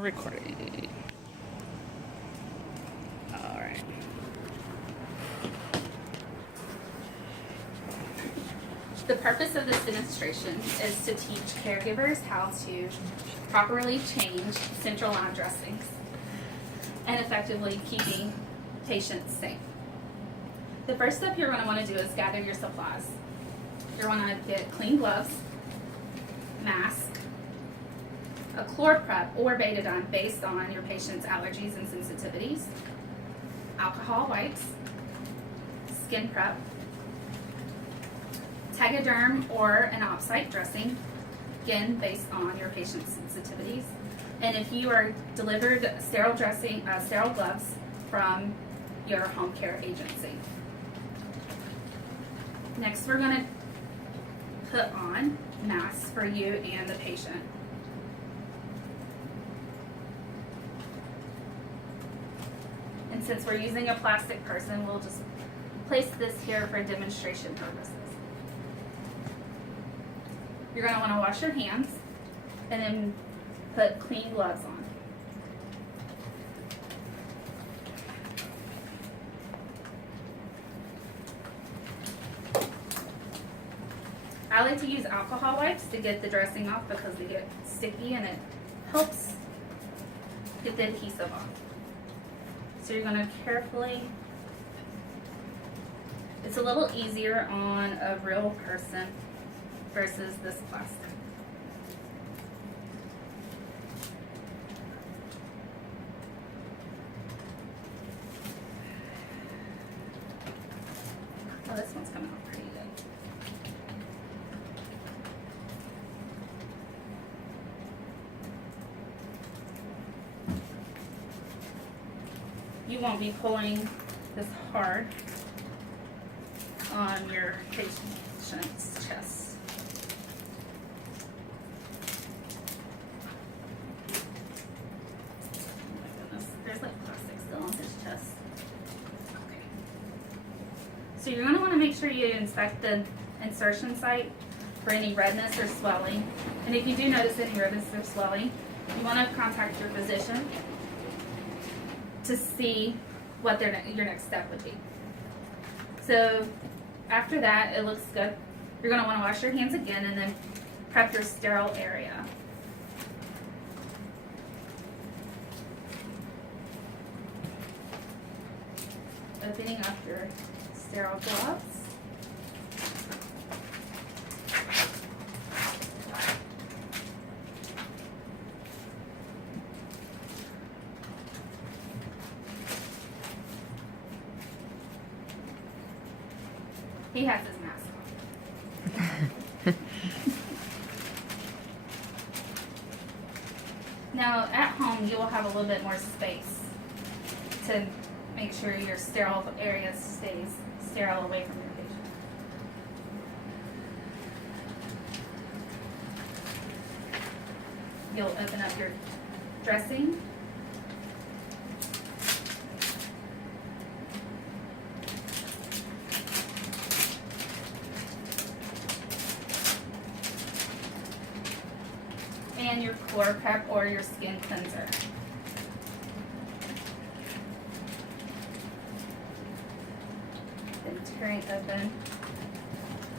We're recording. All right. The purpose of this demonstration is to teach caregivers how to properly change central line dressings and effectively keeping patients safe. The first step you're going to want to do is gather your supplies. You're going to get clean gloves, mask, a ChlorPrep or betadine based on your patient's allergies and sensitivities, alcohol wipes, skin prep, Tegaderm or an off-site dressing, again based on your patient's sensitivities, and if you are delivered sterile dressing, sterile gloves from your home care agency. Next, we're going to put on masks for you and the patient. And since we're using a plastic person, we'll just place this here for demonstration purposes. You're going to want to wash your hands and then put clean gloves on. I like to use alcohol wipes to get the dressing off because they get sticky and it helps get the adhesive off. So you're going to carefully, it's a little easier on a real person versus this plastic. Oh, this one's coming out pretty good. You won't be pulling this hard on your patient's chest. There's like plastic still on his chest. Okay. So you're going to want to make sure you inspect the insertion site for any redness or swelling. And if you do notice any redness or swelling, you want to contact your physician to see what your next step would be. So after that, it looks good. You're going to want to wash your hands again and then prep your sterile area. Opening up your sterile gloves. He has his mask on. Now at home you will have a little bit more space to make sure your sterile area stays sterile away from your patient. You'll open up your dressing. And your ChlorPrep or your skin cleanser. Then tearing open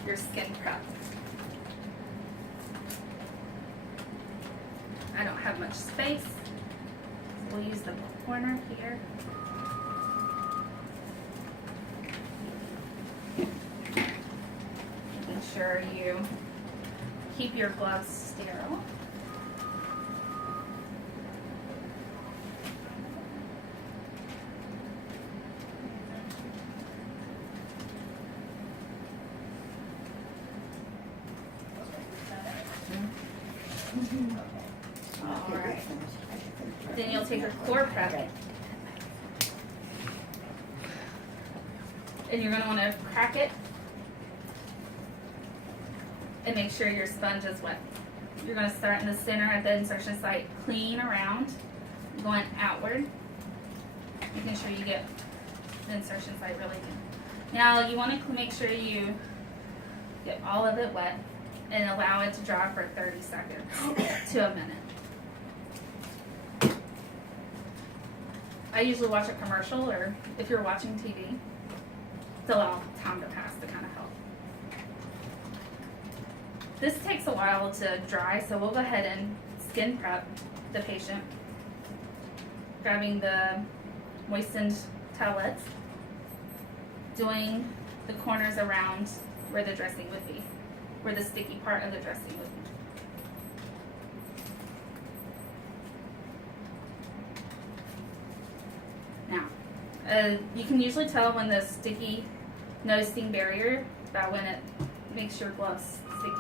your skin prep. I don't have much space, so we'll use the corner here. Making sure you keep your gloves sterile. Alright. Then you'll take your ChlorPrep and you're going to want to crack it and make sure your sponge is wet. You're going to start in the center at the insertion site, clean around, going outward, making sure you get the insertion site really good. Now you want to make sure you get all of it wet and allow it to dry for 30 seconds to a minute. I usually watch a commercial, or if you're watching TV, to allow time to pass to kind of help. This takes a while to dry, so we'll go ahead and skin prep the patient, grabbing the moistened towelettes, doing the corners around where the dressing would be, where the sticky part of the dressing would be. Now, you can usually tell when the sticky nose sting barrier by when it makes your gloves sticky.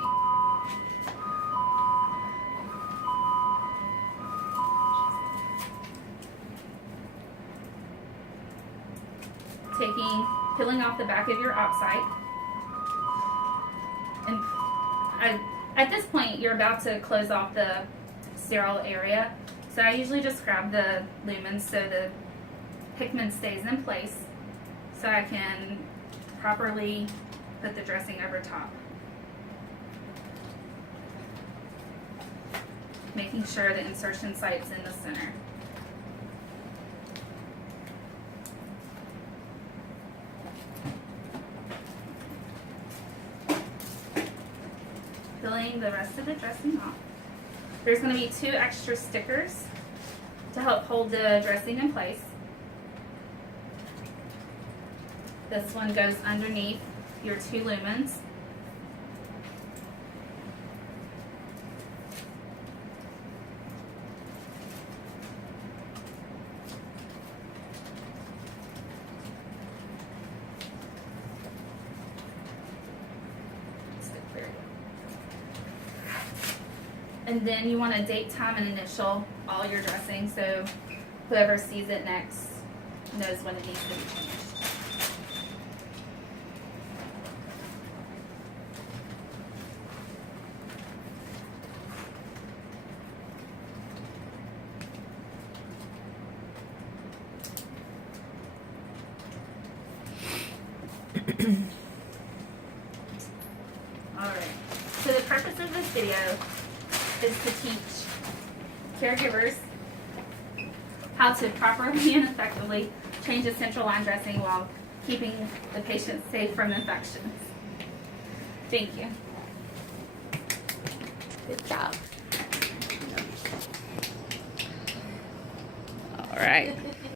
Peeling off the back of your op site. And at this point, you're about to close off the sterile area. So I usually just grab the lumens so the Hickman stays in place so I can properly put the dressing over top. Making sure the insertion site's in the center. Peeling the rest of the dressing off. There's going to be 2 extra stickers to help hold the dressing in place. This one goes underneath your 2 lumens. And then you want to date, time, and initial all your dressing so whoever sees it next knows when it needs to be changed. Alright, so the purpose of this video is to teach caregivers how to properly and effectively change a central line dressing while keeping the patient safe from infections. Thank you. Good job. All right.